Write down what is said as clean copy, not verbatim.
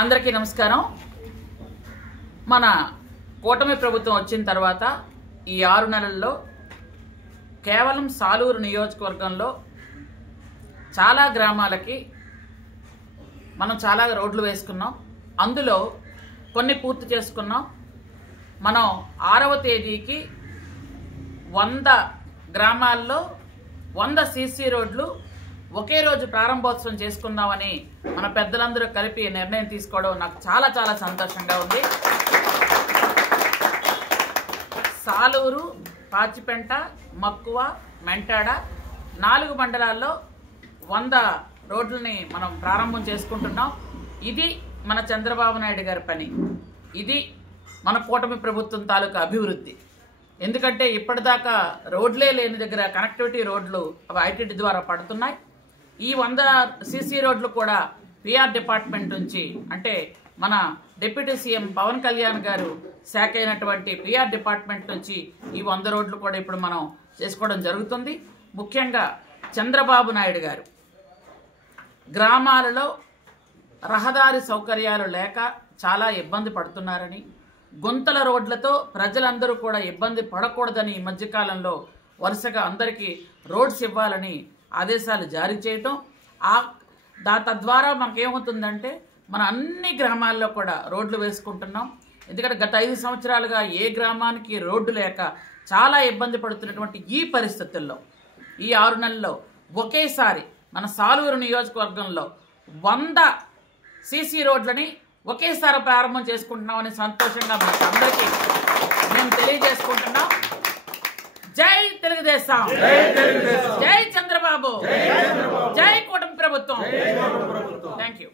అందరికీ నమస్కారం। మన కూటమి ప్రభుత్వం వచ్చిన తర్వాత ఈ 6 నెలల్లో కేవలం సాలూరు నియోజకవర్గంలో చాలా గ్రామాలకి మనం చాలా రోడ్లు వేసుకున్నాం। అందులో కొన్ని పూర్తి చేసుకున్నాం। మనం 6వ తేదీకి 100 గ్రామాల్లో 100 సీసీ రోడ్లు ఒకే రోజు ప్రారంభోత్సవం చేసుకుందామని మన పెద్దలందరూ కలిపి నిర్ణయం తీసుకోవడం నాకు చాలా చాలా సంతోషంగా ఉంది। సాలూరు, పాచిపెంట, మక్కువ, మెంటాడ 4 మండలాల్లో 100 రోడ్లని మనం ప్రారంభం చేసుకుంటున్నాం। ఇది మన చంద్రబాబు నాయుడు గారి పని, ఇది మన కూటమి ప్రభుత్వం తాలూకా అభివృద్ధి। ఎందుకంటే ఇప్పటిదాకా రోడ్లే లేని దగ్గర కనెక్టివిటీ రోడ్లు అవి ఐటీడీ ద్వారా పడుతున్నాయి। ఈ 100 సీసీ రోడ్లు కూడా పిఆర్ డిపార్ట్మెంట్ నుంచి, అంటే మన డిప్యూటీ సీఎం పవన్ కళ్యాణ్ గారు శాఖ అయినటువంటి పిఆర్ డిపార్ట్మెంట్ నుంచి ఈ 100 రోడ్లు కూడా ఇప్పుడు మనం చేసుకోవడం జరుగుతుంది। ముఖ్యంగా చంద్రబాబు నాయుడు గారు గ్రామాలలో రహదారి సౌకర్యాలు లేక చాలా ఇబ్బంది పడుతున్నారని, గుంతల రోడ్లతో ప్రజలందరూ కూడా ఇబ్బంది పడకూడదని ఈ మధ్యకాలంలో వరుసగా అందరికీ రోడ్స్ ఇవ్వాలని ఆదేశాలు జారీ చేయటం, తద్వారా మనకేమవుతుందంటే మన అన్ని గ్రామాల్లో కూడా రోడ్లు వేసుకుంటున్నాం। ఎందుకంటే గత 5 సంవత్సరాలుగా ఏ గ్రామానికి రోడ్డు లేక చాలా ఇబ్బంది పడుతున్నటువంటి ఈ పరిస్థితుల్లో ఈ 6 నెలల్లో ఒకేసారి మన సాలూరు నియోజకవర్గంలో 100 సీసీ రోడ్లని ఒకేసారి ప్రారంభం చేసుకుంటున్నామని సంతోషంగా మనకు అందరికీ మేము తెలియజేసుకుంటున్నాం। జై తెలుగుదేశం, జై చంద్రబాబు, జై కూటమి ప్రభుత్వం। Thank you.